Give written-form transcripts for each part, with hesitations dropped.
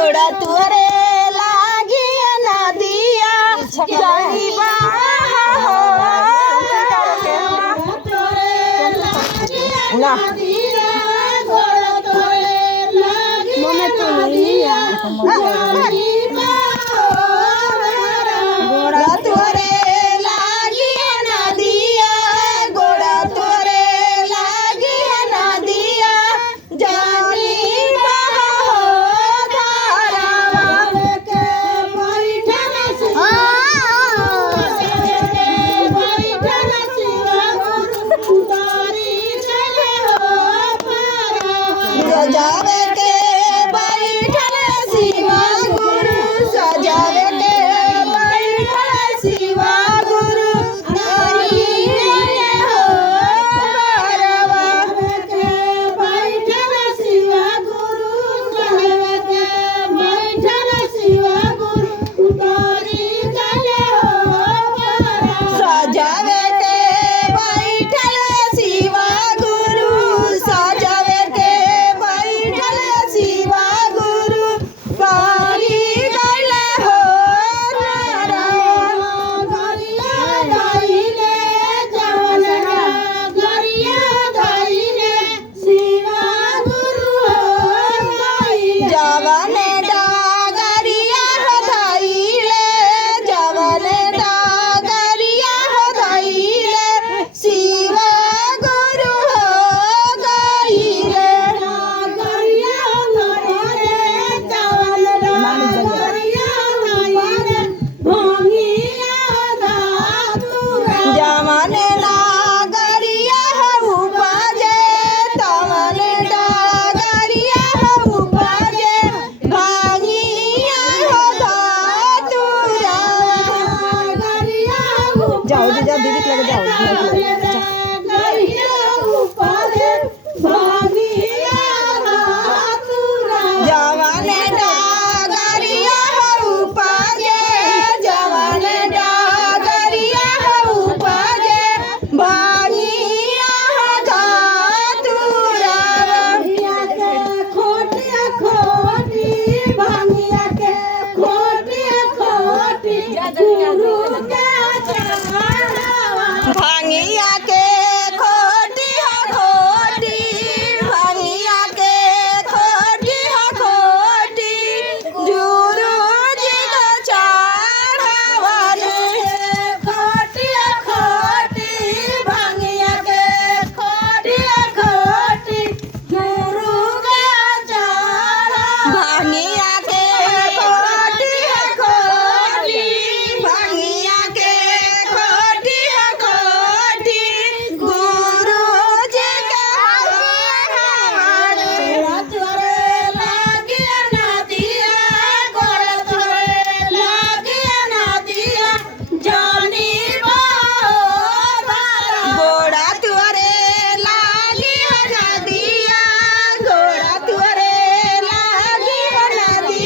गोड़ा तुअरे लागी नदिया जलिबा हो ना मने तो नदिया गोड़ा तुअरे लागी नदिया गोड़ा तुअरे लागी नदिया जलिबा हो धारावा के बैठन सजावे के बैठल शिवा गुरु सजावे के बैठल शिवा गुरु नारी हो परवा के बैठल शिवा गुरु सजावे के बैठल शिवा गुरु नारी हो परवा सजावे के बैठल शिवा गुरु सजावे के बैठल शिवा गुरु पारी गले हो गरिया दाइले जवन गरिया दाइले शिवा गुरु हो जवन डागरिया हो दाइले जवन डागरिया हो दाइले शिवा गुरु हो गइले डागरिया नरे जवन डागरिया नरे भंगिया दातुरा जवन डागरिया हो उपजे तवन डागरिया हो उपजे भंगिया हो दातुरा डागरिया जाओ दीदी के लगे जाओ डागरिया उपजे भंगिया दातुरा जवन डागरिया हो उपजे जवन डागरिया हो उपजे भंगिया दातुरा भंगिया के खोटिया खोटी भंगिया के खोटिया खोटी गुरु के चढ़ावा भंगिया के खोटी हो खोटी भंगिया के खोटी हो खोटी गुरु जी को चढ़ावन खोटिया खोटी भंगिया के खोटिया खोटी गुरु के चढ़ावा भंगिया के खोटी हो खोटी भंगिया के खोटी हो खोटी गुरु जी के गोड़ा तुअरे लागी नदिया गोड़ा तुअरे लागी नदिया जलिबा हो गोड़ा तुअरे लागी नदिया गोड़ा तुअरे लागी नदिया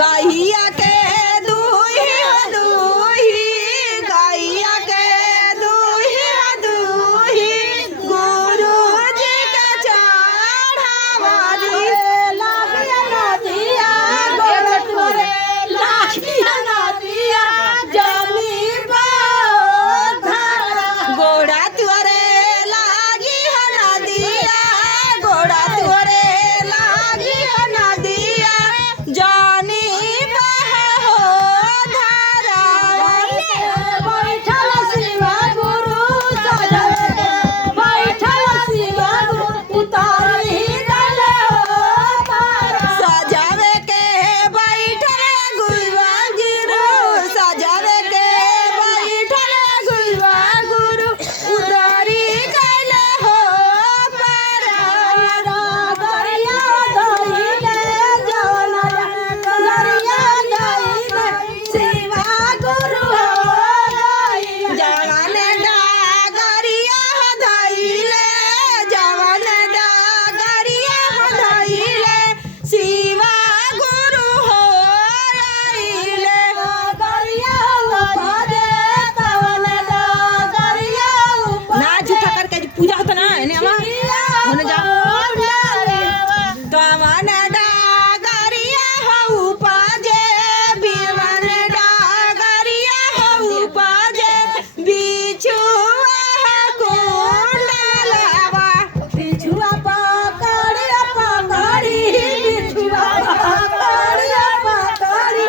गैया के दूही दूही गैया के दूही दूही गुरु जी के चढ़ावाली लागिया नदिया गोड़ तोरे लागिया नदिया जानी गोड़ा तुअरे लागी नदिया गोड़ा तुअरे लागी नदिया जानी हो धारा बैठल शिवा गुरु सजवे बैठल शिवा गुरु उतारी गल सजावे के बैठल गुरुआ गिरू सजावे के बैठल गुरुआ गुरु उतारी गल हो पारा गरिया धइले जवना गरिया धइले शिवा गुरु हो जवान डागरिया धइले जवान डागरिया धइले शिवा गुरु हो रइले गरिया भजे तवन डागरिया ना झूठा करके पूजा होता ना एने अमा होने जा तवन डागरिया हो उपजे बिवन डागरिया हो उपजे बिछुआ कुंडलवा बिछुआ पकड़िया पकड़ी बिछुआ पकड़िया पकड़ी